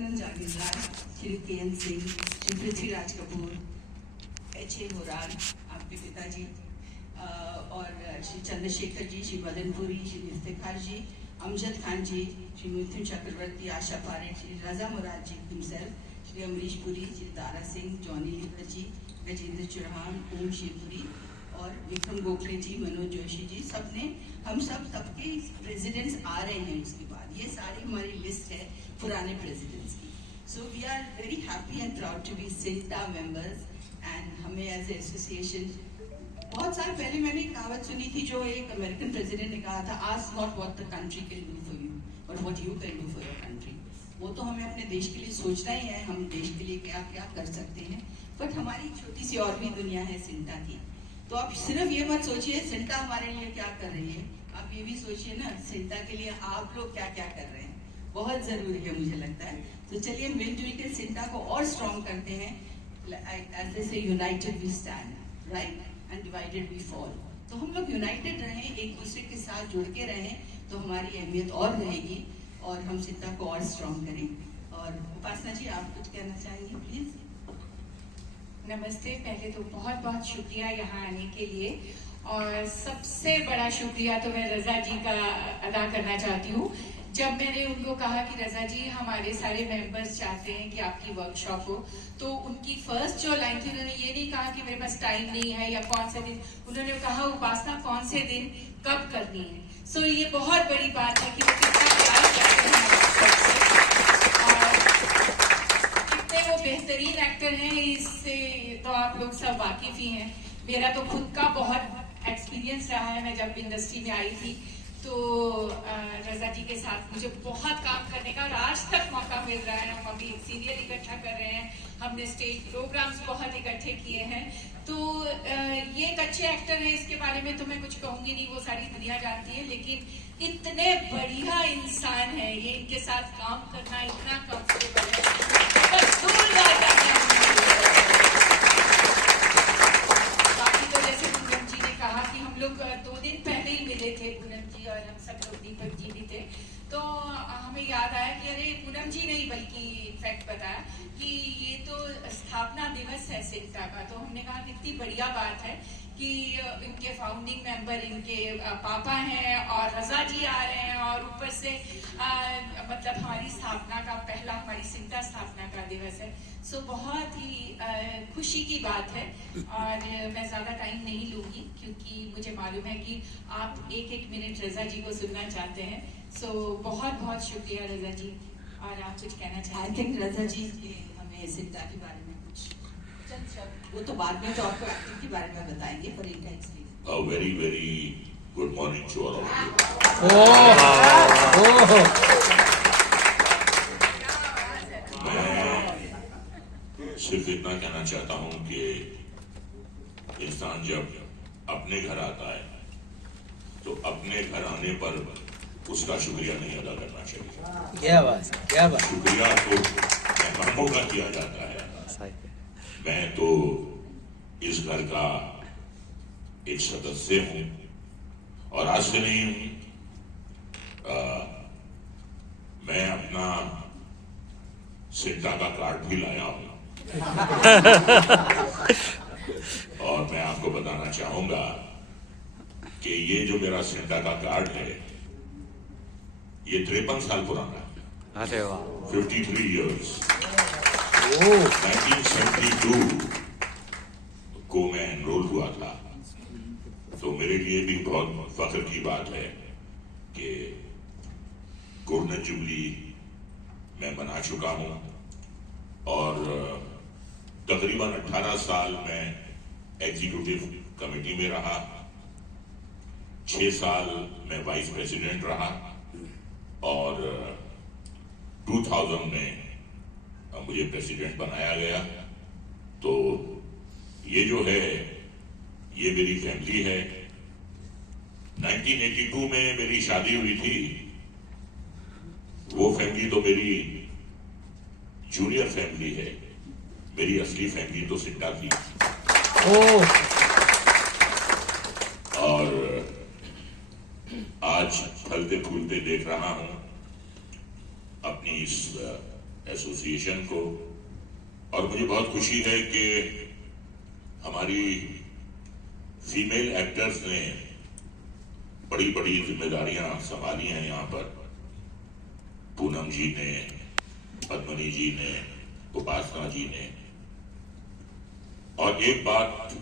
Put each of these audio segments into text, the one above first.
सदानंद जागीरदार, Shri K. N.. Singh, Shri Prithviraj Kapoor, H.A. होरार, आपके पिताजी, और श्री चंद्रशेखर जी, श्री मदनपुरी, श्री इफ्तिखार जी, अमजद खान जी, श्री मिथुन चक्रवर्ती, आशा पारेख, श्री रजा मुराद जी himself, Shri Amrish Puri, Shri Tara Singh, Johnny liver जी, गजेंद्र चौहान, ओम शिवपुरी और विक्रम गोखले जी, मनोज जोशी जी, सबने हम सबके प्रेसिडेंट्स आ रहे हैं उसके बाद। ये सारी हमारी लिस्ट है पुराने प्रेसिडेंट्स की। So we are very happy and proud to be सिंटा मेंबर्स। एंड हमें एज ए एसोसिएशन, बहुत साल पहले मैंने एक कहावत सुनी थी जो एक अमेरिकन प्रेसिडेंट ने कहा था, ask not what the country can do for you but what you can do for your country. वो तो हमें अपने देश के लिए सोचना ही है, हम देश के लिए क्या क्या कर सकते हैं। बट हमारी छोटी सी और भी दुनिया है सिंटा की। तो आप सिर्फ ये मत सोचिए सिंटा हमारे लिए क्या कर रही है, आप ये भी सोचिए ना सिंटा के लिए आप लोग क्या क्या कर रहे हैं। बहुत जरूरी है मुझे लगता है। तो चलिए मिलजुल के सिंटा को और स्ट्रॉन्ग करते हैं। As they say, united we stand, right? And divided we fall. तो हम लोग यूनाइटेड रहें, एक दूसरे के साथ जुड़ के रहें, तो हमारी अहमियत और रहेगी और हम सिंटा को और स्ट्रॉन्ग करें। और उपासना जी, आप कुछ कहना चाहेंगे प्लीज? नमस्ते। पहले तो बहुत बहुत शुक्रिया यहाँ आने के लिए, और सबसे बड़ा शुक्रिया तो मैं रजा जी का अदा करना चाहती हूँ। जब मैंने उनको कहा कि रजा जी हमारे सारे मेंबर्स चाहते हैं कि आपकी वर्कशॉप हो, तो उनकी फर्स्ट जो लाइन थी, उन्होंने ये नहीं कहा कि मेरे पास टाइम नहीं है या कौन से दिन, उन्होंने कहा उपासना कौन से दिन कब करनी है। सो ये बहुत बड़ी बात है कि वो कितना प्यार करते हैं और कितने वो बेहतरीन एक्टर हैं, इससे तो आप लोग सब वाकिफ ही हैं। मेरा तो खुद का बहुत एक्सपीरियंस रहा है। मैं जब इंडस्ट्री में आई थी तो रजा जी के साथ मुझे बहुत काम करने का और आज तक मौका मिल रहा है। हम अभी सीरियल इकट्ठा कर रहे हैं, हमने स्टेज प्रोग्राम्स बहुत इकट्ठे किए हैं। तो ये एक अच्छे एक्टर है, इसके बारे में तो मैं कुछ कहूंगी नहीं, वो सारी दुनिया जानती है। लेकिन इतने बढ़िया इंसान है, ये इनके साथ काम करना इतना कंफर्टेबल है, बस जोरदार बाकी तो जैसे पूनम जी ने कहा कि हम लोग 2 दिन पहले ही मिले थे, पूनम जी और हम सब लोग, दीपक जी भी थे। तो हमें याद आया कि अरे पूनम जी नहीं बल्कि इनफैक्ट बताया कि ये तो स्थापना दिवस है सिंटा का। तो हमने कहा कितनी बढ़िया बात है कि इनके फाउंडिंग मेंबर इनके पापा हैं और रजा जी आ रहे हैं, और ऊपर से मतलब हमारी स्थापना का पहला, हमारी सिंटा स्थापना का दिवस है। सो बहुत ही खुशी की बात है। और मैं ज्यादा टाइम नहीं लूंगी क्योंकि मुझे मालूम है कि आप एक एक मिनट रजा जी को सुनना चाहते हैं। सो बहुत बहुत शुक्रिया रजा जी। और आप कुछ कहना चाहेंगे? आई थिंक रजा जी हमें सिंटा के बारे में कुछ चंद शब्द, वो तो बाद में तो आपको एक्टिंग के बारे में बताएंगे, पर इनका experience. Very very good morning to all of मैं सिर्फ इतना कहना चाहता हूं कि इंसान जब अपने घर आता है तो अपने घर आने पर उसका शुक्रिया नहीं अदा करना चाहिए। क्या बात, क्या बात। शुक्रिया तो मेहमानों का किया जाता है। मैं तो इस घर का एक सदस्य हूं और आज से नहीं हूं। मैं अपना सिंटा का कार्ड भी लाया हूं और मैं आपको बताना चाहूंगा कि ये जो मेरा सिंटा का कार्ड है ये 53 साल पुराना है। अरे वाह। 53 years। 1972 को मैं एनरोल हुआ था। तो मेरे लिए भी बहुत फख्र की बात है कि गोल्डन जुबली मैं बना चुका हूं और तकरीबन 18 साल मैं एग्जीक्यूटिव कमेटी में रहा, 6 साल मैं वाइस प्रेसिडेंट रहा और 2000 में मुझे प्रेसिडेंट बनाया गया। तो ये जो है ये मेरी फैमिली है। 1982 में मेरी शादी हुई थी, वो फैमिली तो मेरी जूनियर फैमिली है, मेरी असली फैमिली तो सिंटा थी। और आज फलते फूलते देख रहा हूं अपनी इस एसोसिएशन को, और मुझे बहुत खुशी है कि हमारी फीमेल एक्टर्स ने बड़ी बड़ी जिम्मेदारियां संभाली हैं यहाँ पर। पूनम जी ने, पद्मनी जी ने, उपासना जी ने। और एक बात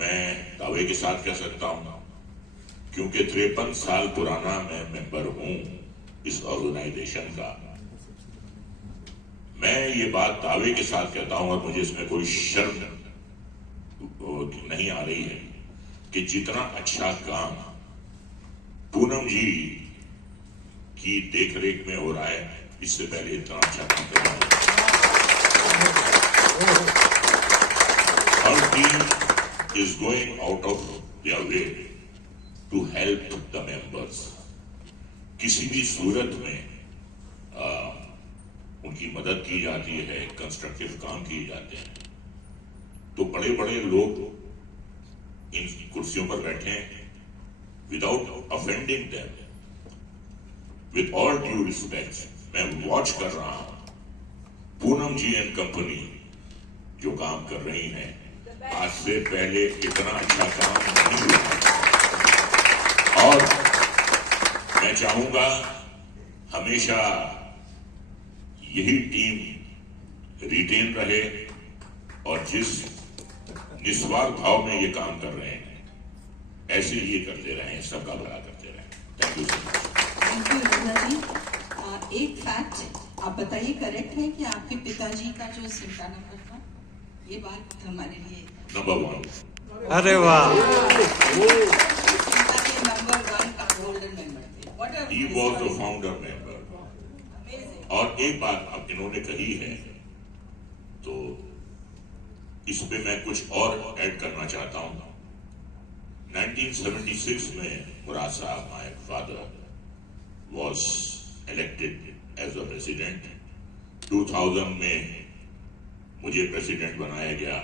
मैं दावे के साथ कह सकता हूं, क्योंकि 53 साल पुराना मैं मेंबर हूं इस ऑर्गेनाइजेशन का, मैं ये बात दावे के साथ कहता हूं और मुझे इसमें कोई शर्म नहीं आ रही है कि जितना अच्छा काम पूनम जी की देखरेख में हो रहा है, इससे पहले इतना अच्छा काम करना Our team is going out of their way to help the members. किसी भी सूरत में उनकी मदद की जाती है, कंस्ट्रक्टिव काम किए जाते हैं। तो बड़े बड़े लोग इन कुर्सियों पर बैठे हैं without offending them, with all due respect. मैं वॉच कर रहा हूं पूनम जी एंड कंपनी जो काम कर रही हैं, आज से पहले इतना अच्छा काम नहीं हुआ। और मैं चाहूंगा हमेशा यही टीम रिटेन रहे और जिस निस्वार्थ भाव में ये काम कर रहे हैं, ऐसे ये करते रहें, सबका भला करते रहें। Thank you so much. Thank you Raza ji. एक फैक्ट आप बताइए, करेक्ट है कि आपके पिताजी का जो सिमटा नंबर था, ये बात हमारे लिए नंबर 1। अरे वाह, नंबर 1 का गोल्डन मेंबर थे। He was the founder member। और एक बात अब इन्होंने कही है तो इस पे मैं कुछ और ऐड करना चाहता हूं। 1976 में मुराद साहब, my father, was elected as a president। 2000 में मुझे प्रेसिडेंट बनाया गया।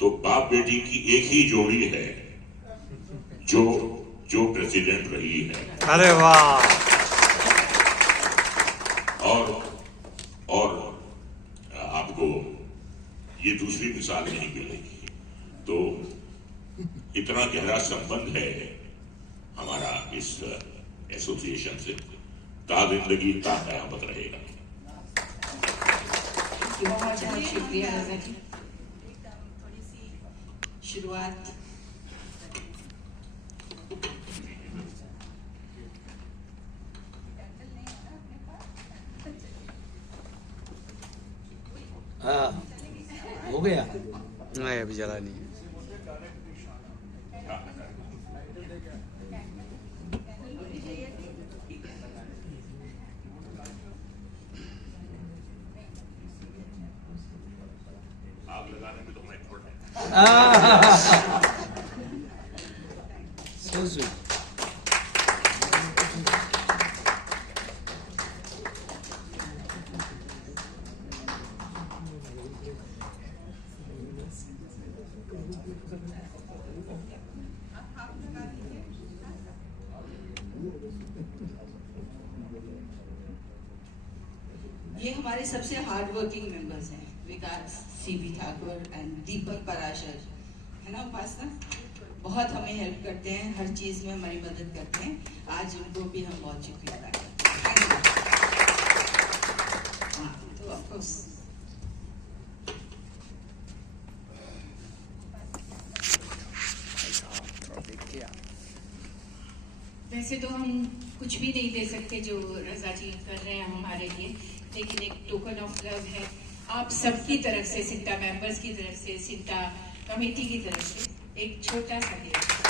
तो बाप बेटी की एक ही जोड़ी है जो प्रेसिडेंट रही है। अरे वाह। और आपको ये दूसरी मिसाल नहीं मिलेगी। तो इतना गहरा संबंध है हमारा इस एसोसिएशन से, ता जिंदगी ता कयामत रहेगा। बहुत बहुत शुक्रिया रजा जी। थोड़ी सी शुरुआत हाँ हो गया। नहीं अभी जला नहीं है। आग लगाने में तो मैं एक्सपर्ट है। So sweet। ये हमारे सबसे हार्ड वर्किंग मेंबर्स हैं, विकास सीबी ठाकुर एंड दीपक पराशर, है ना उपासना? बहुत हमें हेल्प करते हैं, हर चीज में हमारी मदद करते हैं। आज उनको भी हम बहुत शुक्रिया अदा करते हैं। हाँ, तो ऑफकोर्स वैसे तो हम कुछ भी नहीं दे सकते जो रजा जी कर रहे हैं हमारे लिए, लेकिन एक टोकन ऑफ लव है आप सबकी तरफ से, सिंटा मेंबर्स की तरफ से, सिंटा कमेटी की तरफ से एक छोटा सा gift.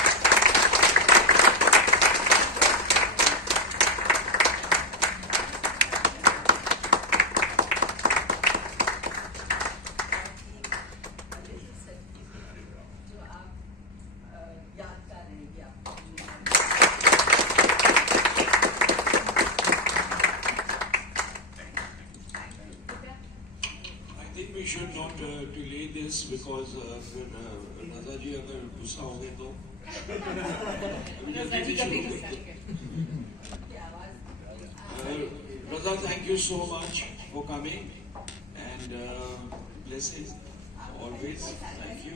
We should not delay this because Raza ji अगर गुस्सा हो गए तो रजा जी का भी गुस्सा है। Raza, thank you so much. for coming, and blessings always. Thank you.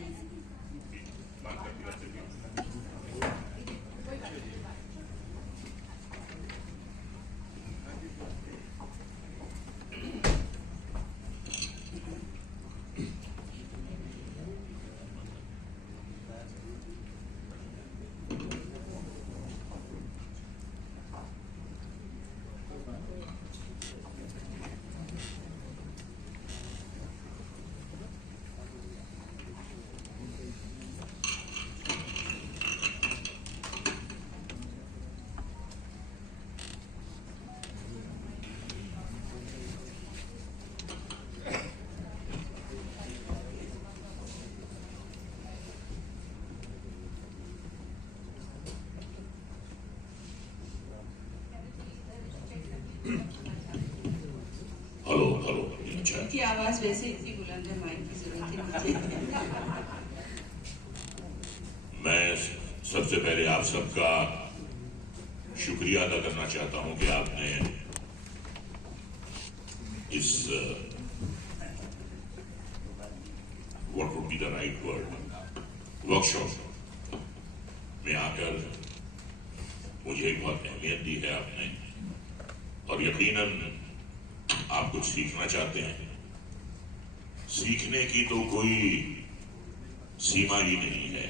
Hello hello अच्छा की आवाज वैसे इतनी बुलंद है, माइक की जरूरत ही नहीं थी। मैं सबसे पहले आप सबका शुक्रिया अदा करना चाहता हूं कि आपने इस what would be the right word workshop में आकर मुझे बहुत अहमियत दी है आपने, और यकीनन आप कुछ सीखना चाहते हैं। सीखने की तो कोई सीमा ही नहीं है।